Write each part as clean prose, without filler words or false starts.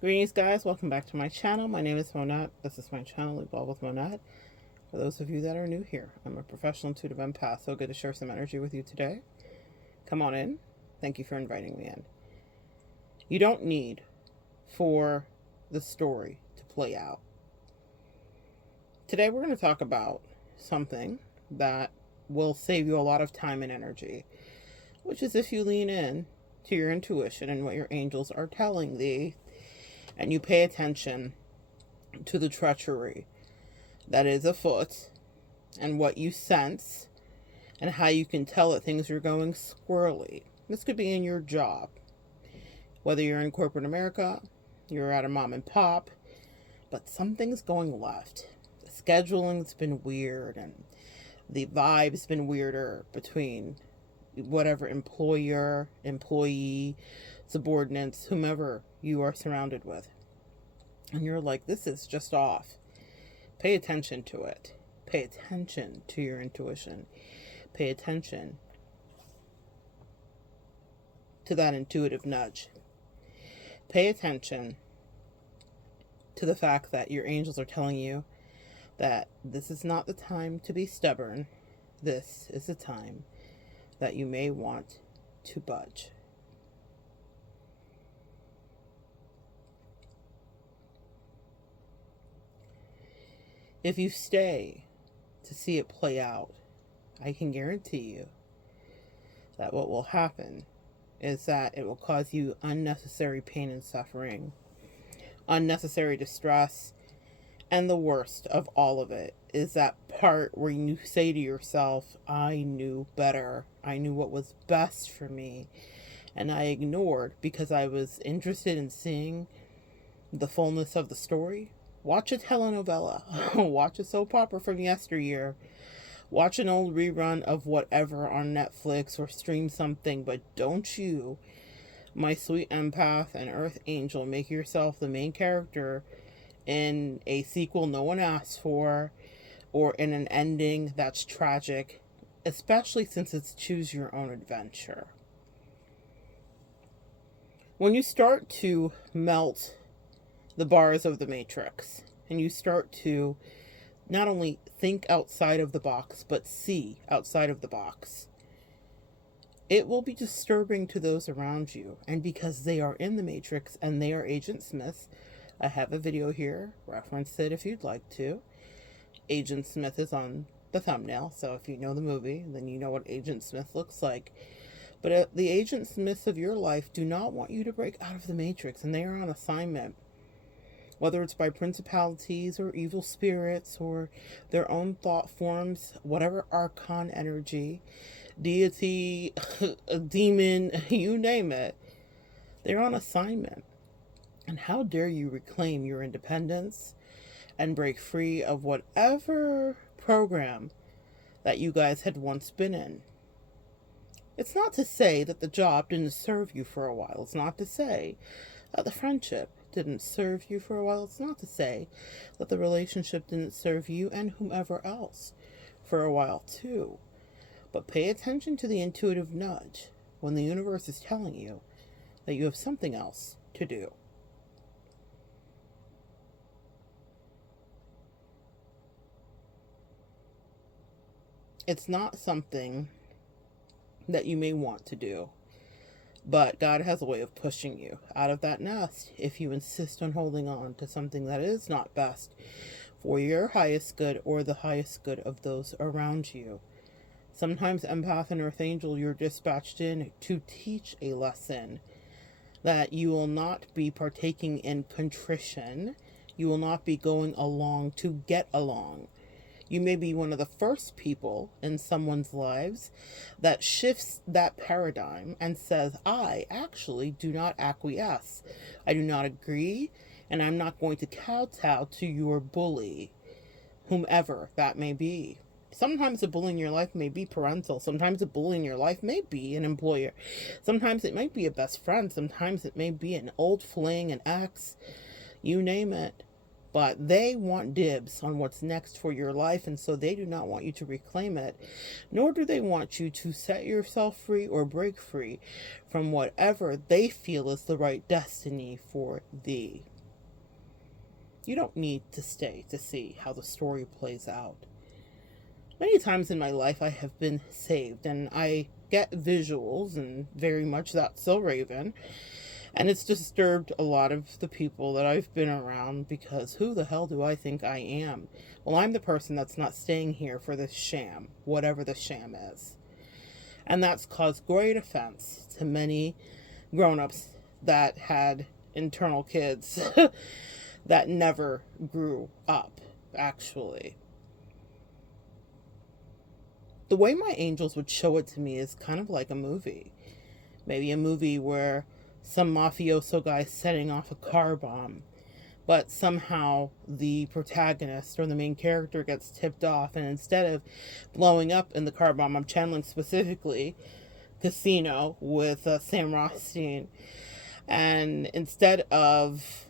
Greetings, guys. Welcome back to my channel. My name is Monette. This is my channel, Evolve with Monette. For those of you that are new here, I'm a professional intuitive empath, so good to share some energy with you today. Come on in. Thank you for inviting me in. You don't need for the story to play out. Today, we're going to talk about something that will save you a lot of time and energy, which is if you lean in to your intuition and what your angels are telling thee, and you pay attention to the treachery that is afoot and what you sense and how you can tell that things are going squirrely. This could be in your job, whether you're in corporate America, you're at a mom and pop, but something's going left. The scheduling's been weird and the vibe's been weirder between whatever employer, employee, subordinates, whomever you are surrounded with. And you're like, this is just off. Pay attention to it. Pay attention to your intuition. Pay attention to that intuitive nudge. Pay attention to the fact that your angels are telling you that this is not the time to be stubborn. This is the time that you may want to budge. If you stay to see it play out, I can guarantee you that what will happen is that it will cause you unnecessary pain and suffering, unnecessary distress, and the worst of all of it is that part where you say to yourself, I knew better. I knew what was best for me. And I ignored because I was interested in seeing the fullness of the story. Watch a telenovela. Watch a soap opera from yesteryear. Watch an old rerun of whatever on Netflix or stream something. But don't you, my sweet empath and earth angel, make yourself the main character in a sequel no one asked for, or in an ending that's tragic, especially since it's choose your own adventure. When you start to melt the bars of the matrix and you start to not only think outside of the box but see outside of the box, it will be disturbing to those around you. And because they are in the matrix and they are Agent Smiths, I have a video here, reference it if you'd like to. Agent Smith is on the thumbnail, so if you know the movie, then you know what Agent Smith looks like. But the Agent Smiths of your life do not want you to break out of the matrix, and they are on assignment. Whether it's by principalities or evil spirits or their own thought forms, whatever archon energy, deity, demon, you name it, they're on assignment. And how dare you reclaim your independence and break free of whatever program that you guys had once been in. It's not to say that the job didn't serve you for a while. It's not to say that the friendship didn't serve you for a while. It's not to say that the relationship didn't serve you and whomever else for a while too. But pay attention to the intuitive nudge when the universe is telling you that you have something else to do. It's not something that you may want to do, but God has a way of pushing you out of that nest if you insist on holding on to something that is not best for your highest good or the highest good of those around you. Sometimes, empath and earth angel, you're dispatched in to teach a lesson that you will not be partaking in contrition. You will not be going along to get along. You may be one of the first people in someone's lives that shifts that paradigm and says, I actually do not acquiesce. I do not agree, and I'm not going to kowtow to your bully, whomever that may be. Sometimes a bully in your life may be parental. Sometimes a bully in your life may be an employer. Sometimes it might be a best friend. Sometimes it may be an old fling, an ex, you name it. But they want dibs on what's next for your life, and so they do not want you to reclaim it, nor do they want you to set yourself free or break free from whatever they feel is the right destiny for thee. You don't need to stay to see how the story plays out. Many times in my life I have been saved, and I get visuals, and very much that's so Raven. And it's disturbed a lot of the people that I've been around, because who the hell do I think I am? Well, I'm the person that's not staying here for this sham, whatever the sham is. And that's caused great offense to many grown-ups that had internal kids that never grew up, actually. The way my angels would show it to me is kind of like a movie. Maybe a movie where some mafioso guy setting off a car bomb, but somehow the protagonist or the main character gets tipped off, and instead of blowing up in the car bomb, I'm channeling specifically Casino with Sam Rothstein, and instead of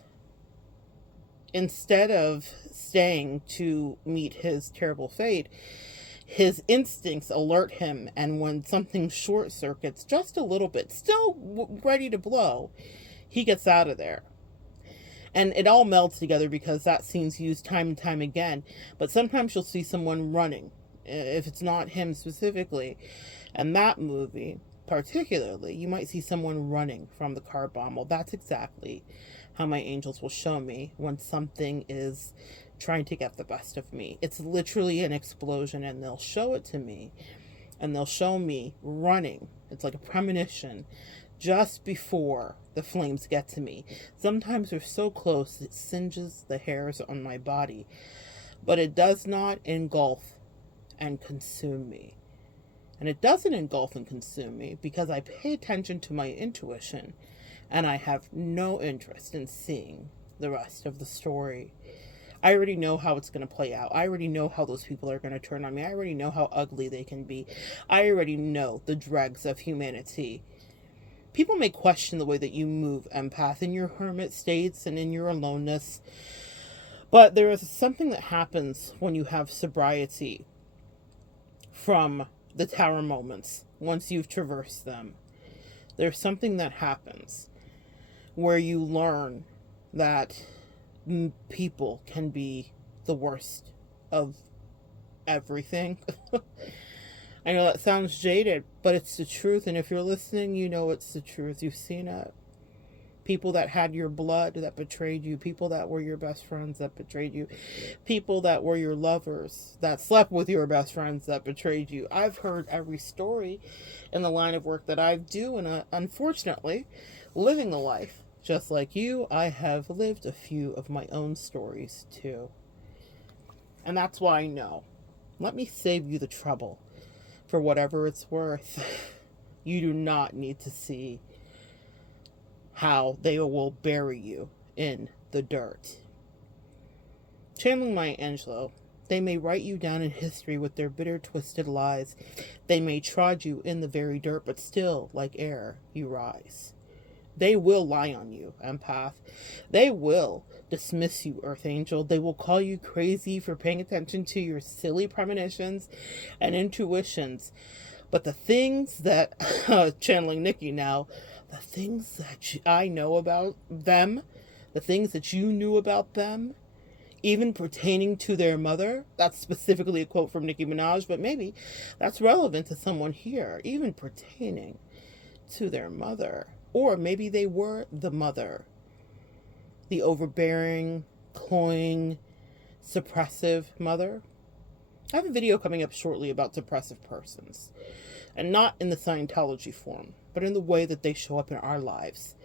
staying to meet his terrible fate, his instincts alert him, and when something short circuits just a little bit, still ready to blow, he gets out of there. And it all melds together, because that scene's used time and time again. But sometimes you'll see someone running, if it's not him specifically. And that movie, particularly, you might see someone running from the car bomb. Well, that's exactly how my angels will show me when something is trying to get the best of me. It's literally an explosion, and they'll show it to me, and they'll show me running. It's like a premonition just before the flames get to me. Sometimes they're so close it singes the hairs on my body, but it does not engulf and consume me. And it doesn't engulf and consume me because I pay attention to my intuition, and I have no interest in seeing the rest of the story. I already know how it's going to play out. I already know how those people are going to turn on me. I already know how ugly they can be. I already know the dregs of humanity. People may question the way that you move, empath, in your hermit states and in your aloneness. But there is something that happens when you have sobriety from the tower moments, once you've traversed them. There's something that happens where you learn that people can be the worst of everything. I know that sounds jaded, but it's the truth. And if you're listening, you know it's the truth. You've seen it. People that had your blood that betrayed you. People that were your best friends that betrayed you. People that were your lovers that slept with your best friends that betrayed you. I've heard every story in the line of work that I do, and unfortunately, living the life just like you, I have lived a few of my own stories too. And that's why I know. Let me save you the trouble for whatever it's worth. You do not need to see how they will bury you in the dirt. Channeling Maya Angelou, they may write you down in history with their bitter, twisted lies. They may trod you in the very dirt, but still, like air, you rise. They will lie on you, empath. They will dismiss you, earth angel. They will call you crazy for paying attention to your silly premonitions and intuitions. But the things that, channeling Nikki now, the things that I know about them, the things that you knew about them, even pertaining to their mother, that's specifically a quote from Nicki Minaj, but maybe that's relevant to someone here, even pertaining to their mother. Or maybe they were the mother, the overbearing, cloying, suppressive mother. I have a video coming up shortly about depressive persons, and not in the Scientology form, but in the way that they show up in our lives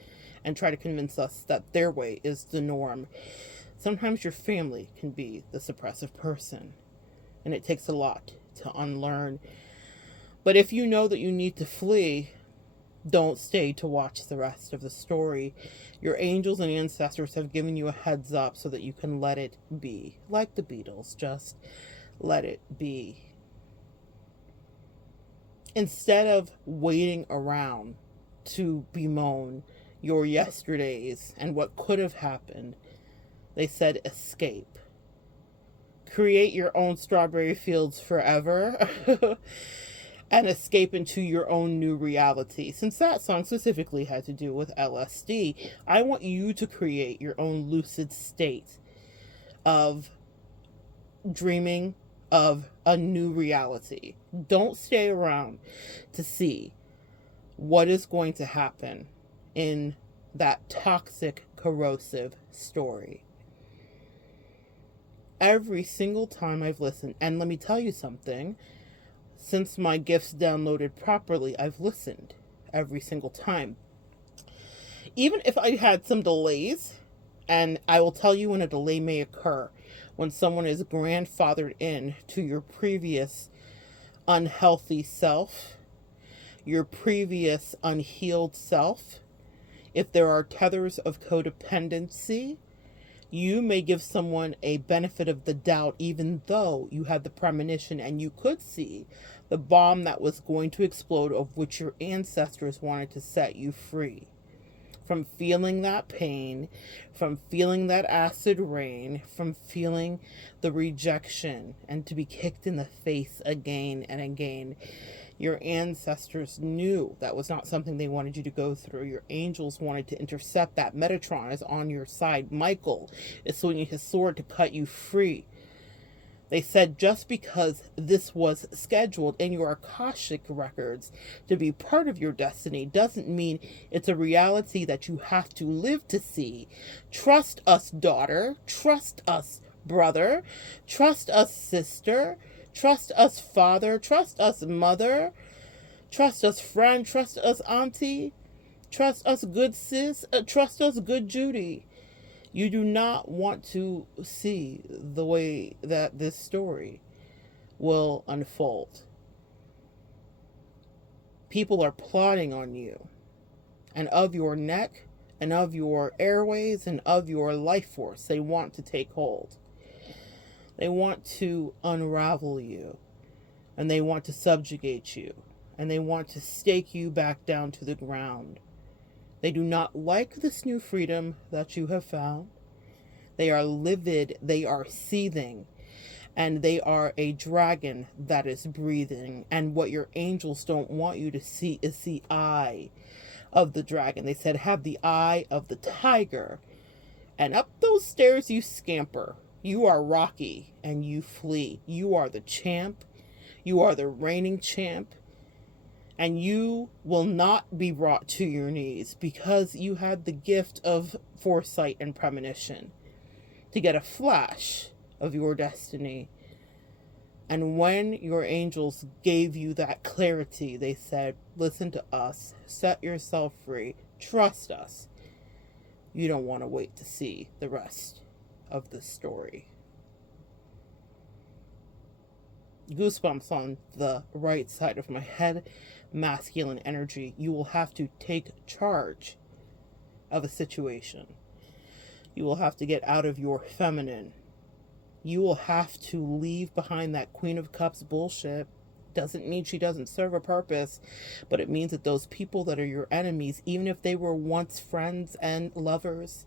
and try to convince us that their way is the norm. Sometimes your family can be the suppressive person, and it takes a lot to unlearn. But if you know that you need to flee, don't stay to watch the rest of the story. Your angels and ancestors have given you a heads up so that you can let it be. Like the Beatles, just let it be. Instead of waiting around to bemoan your yesterdays and what could have happened, They said escape. Create your own strawberry fields forever and escape into your own new reality. Since that song specifically had to do with LSD, I want you to create your own lucid state of dreaming of a new reality. Don't stay around to see what is going to happen in that toxic, corrosive story. Every single time I've listened, and let me tell you something, since my gifts downloaded properly, I've listened every single time. Even if I had some delays, and I will tell you when a delay may occur, when someone is grandfathered in to your previous unhealthy self, your previous unhealed self, if there are tethers of codependency, you may give someone a benefit of the doubt, even though you had the premonition and you could see the bomb that was going to explode, of which your ancestors wanted to set you free from feeling that pain, from feeling that acid rain, from feeling the rejection, and to be kicked in the face again and again. Your ancestors knew that was not something they wanted you to go through. Your angels wanted to intercept that. Metatron is on your side. Michael is swinging his sword to cut you free. They said just because this was scheduled in your Akashic records to be part of your destiny doesn't mean it's a reality that you have to live to see. Trust us, daughter. Trust us, brother. Trust us, sister. Trust us, father. Trust us, mother. Trust us, friend. Trust us, auntie. Trust us, good sis. Trust us, good Judy. You do not want to see the way that this story will unfold. People are plotting on you and of your neck and of your airways and of your life force. They want to take hold. They want to unravel you, and they want to subjugate you, and they want to stake you back down to the ground. They do not like this new freedom that you have found. They are livid, they are seething, and they are a dragon that is breathing. And what your angels don't want you to see is the eye of the dragon. They said, have the eye of the tiger. And up those stairs you scamper. You are Rocky and you flee. You are the champ. You are the reigning champ. And you will not be brought to your knees because you had the gift of foresight and premonition to get a flash of your destiny. And when your angels gave you that clarity, they said, listen to us, set yourself free, trust us. You don't want to wait to see the rest of the story. Goosebumps on the right side of my head, masculine energy. You will have to take charge of a situation. You will have to get out of your feminine. You will have to leave behind that Queen of Cups bullshit. Doesn't mean she doesn't serve a purpose, but it means that those people that are your enemies, even if they were once friends and lovers,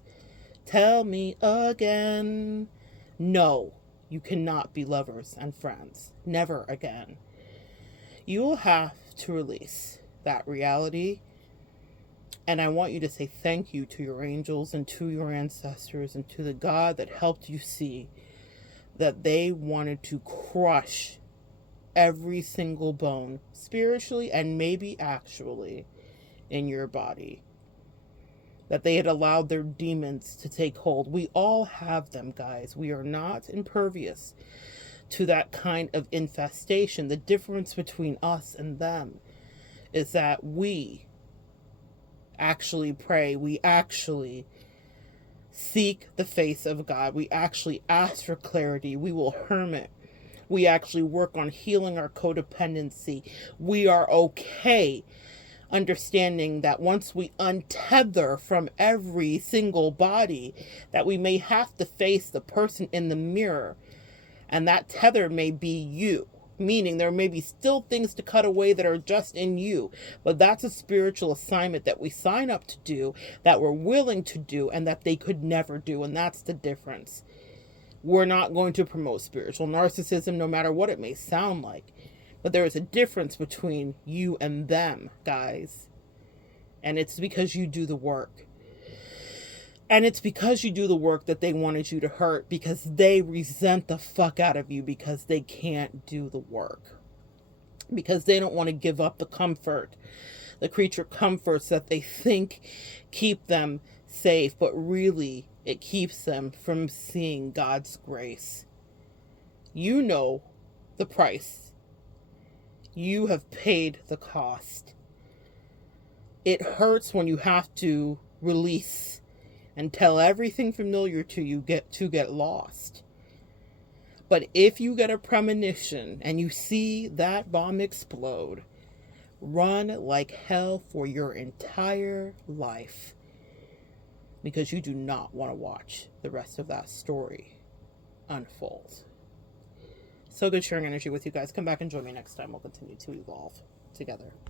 tell me again. No, you cannot be lovers and friends. Never again. You will have to release that reality. And I want you to say thank you to your angels and to your ancestors and to the God that helped you see that they wanted to crush every single bone, spiritually and maybe actually, in your body. That they had allowed their demons to take hold. We all have them, guys. We are not impervious to that kind of infestation. The difference between us and them is that we actually pray. We actually seek the face of God. We actually ask for clarity. We will hermit. We actually work on healing our codependency. We are okay understanding that once we untether from every single body, that we may have to face the person in the mirror, and that tether may be you. Meaning there may be still things to cut away that are just in you. But that's a spiritual assignment that we sign up to do, that we're willing to do, and that they could never do. And that's the difference. We're not going to promote spiritual narcissism, no matter what it may sound like. But there is a difference between you and them, guys. And it's because you do the work. And it's because you do the work that they wanted you to hurt, because they resent the fuck out of you because they can't do the work. Because they don't want to give up the comfort, the creature comforts that they think keep them safe, but really it keeps them from seeing God's grace. You know the price. You have paid the cost. It hurts when you have to release and tell everything familiar to you get lost. But if you get a premonition and you see that bomb explode, run like hell for your entire life, because you do not want to watch the rest of that story unfold. So good sharing energy with you guys. Come back and join me next time. We'll continue to evolve together.